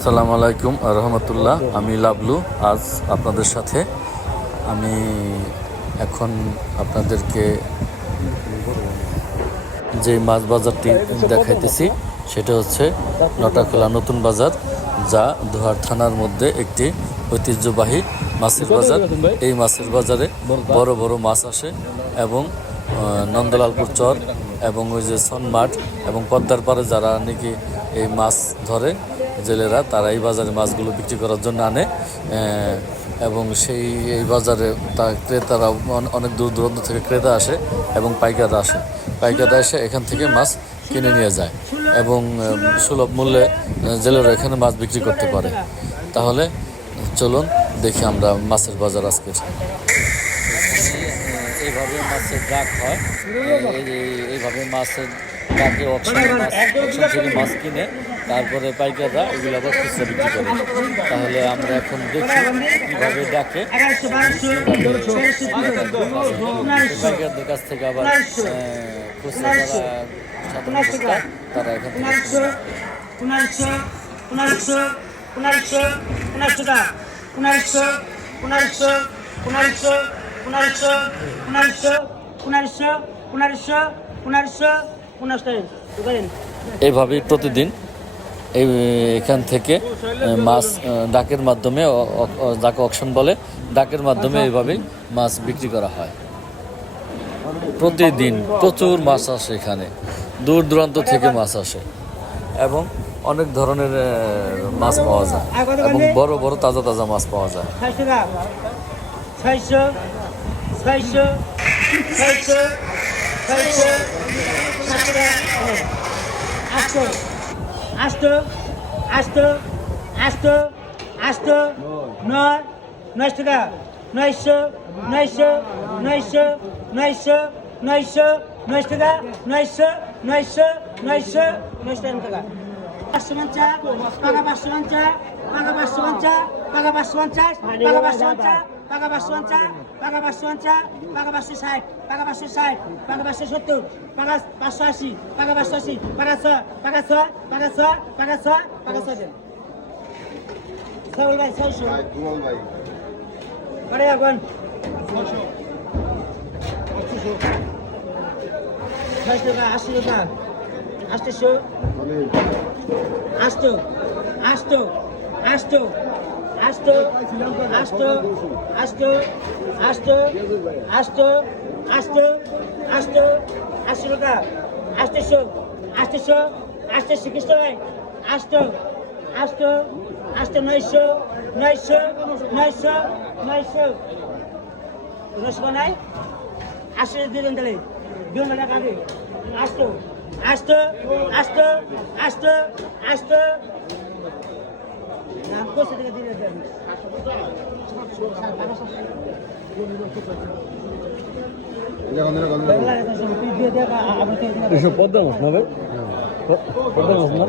আসসালামু আলাইকুম রহমতুল্লাহ। আমি লাবলু। আজ আপনাদের সাথে আমি এখন আপনাদেরকে যে মাছ বাজারটি দেখাইতেছি সেটা হচ্ছে নটাখোলা নতুন বাজার, যা দোহার থানার মধ্যে একটি ঐতিহ্যবাহী মাছের বাজার। এই মাছের বাজারে বড় বড় মাছ আসে এবং নন্দলালপুর চর এবং ওই যে সনমাঠ এবং পদ্মার পাড়ে যারা নাকি এই মাছ ধরে জেলেরা, তারা এই বাজারে মাছগুলো বিক্রি করার জন্য আনে এবং এই বাজারে ক্রেতারা অনেক দূর দূরান্ত থেকে ক্রেতা আসে এবং পাইকাররা এসে এখান থেকে মাছ কিনে নিয়ে যায় এবং সুলভ মূল্যে জেলেরা এখানে মাছ বিক্রি করতে পারে। তাহলে চলুন দেখি আমরা মাছের বাজার আজকের। এইভাবে মাছের ডাক হয়, এইভাবে মাছের ডাকে অকশন থেকে মাছ কিনে তারপরে পাইকাররা এগুলো আবার খুচরা বিক্রি করে। তাহলে আমরা এখন দেখি কীভাবে ডাকে পাইকারদের কাছ থেকে আবার খুচরা যারা সাধারণ তারা এখান থেকে এইভাবেই প্রতিদিন এখান থেকে মাছ ডাকের মাধ্যমে, যাকে অকশন বলে, ডাকের মাধ্যমে এইভাবেই মাছ বিক্রি করা হয়। প্রতিদিন প্রচুর মাছ আসে, এখানে দূর দূরান্ত থেকে মাছ আসে এবং অনেক ধরনের মাছ পাওয়া যায় এবং বড় বড় তাজা তাজা মাছ পাওয়া যায়। পদ্মা মাছ না ভাই, পদ্মা মাছ না